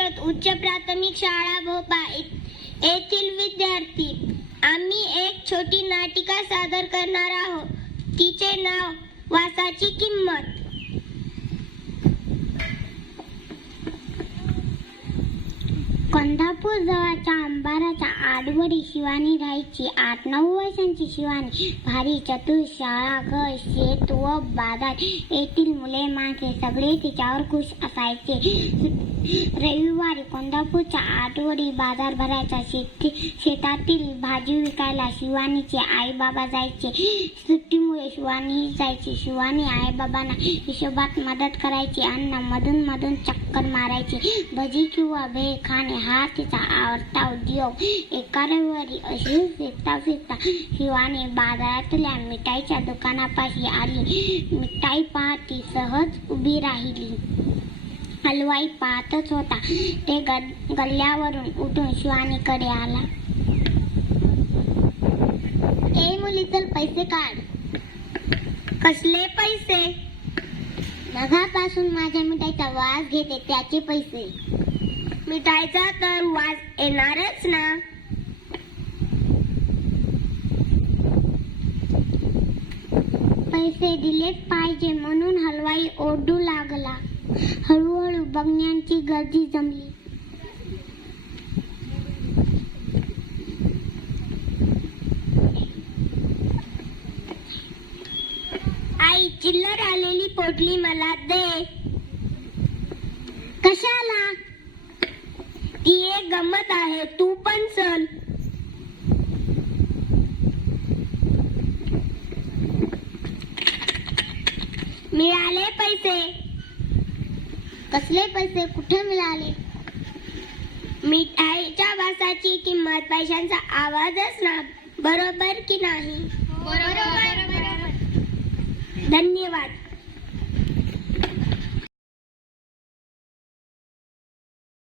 परिषद उच्च प्राथमिक शाळा भोपाळ येथील विद्यार्थी. आम्ही एक छोटी नाटिका सादर करणार आहोत. तिचे नाव वासाची किंमत. कंधापूर जवळच्या अंबाराच्या आडवडी शिवानी राहायची आठ नऊ वर्षांची शिवानी. भारी चतुर शाळा घर शेत व बाजार. येथील मुले माणसे सगळे तिच्यावर खुश असायचे. रविवारी कोल्हापूरच्या आठवडी बाजार भरायचा शेती शेतातील भाजी विकायला शिवानीचे आई बाबा जायचे. सुट्टीमुळे शिवानी जायची. शिवानी आई बाबांना हिशोबात मदत करायची अन्न मधून मधून चक्कर मारायची. भजी किंवा भेळ खाणे हा तिचा आवडता उद्योग. एका रविवारी अशी फिरता फिरता शिवानी बाजारातल्या मिठाईच्या दुकानापाशी आली. मिठाई पाहती सहज उभी राहिली. हलवाई पाहतच होता. ते गल- गल्ल्यावरून उठून शिवानीकडे आला. ए मुली चल पैसे काढ. कसले पैसे? नगापासून माझ्या मिठाईचा वास घेते त्याचे पैसे. मिठाईचा तर वास येणारच ना. पैसे दिलेच पाहिजे म्हणून हलवाई ओढू लागला. हळू बघण्यांची गर्दी जमली. आई चिल्लर आलेली पोटली मला दे. कशाला? ती एक गंमत आहे तू पण चल. मिळाले पैसे. कसले पैसे कुठे मिळाले? मिठाईच्या वासाची किंमत पैशांचा आवाजच ना बरोबर की नाही? बरोबर धन्यवाद.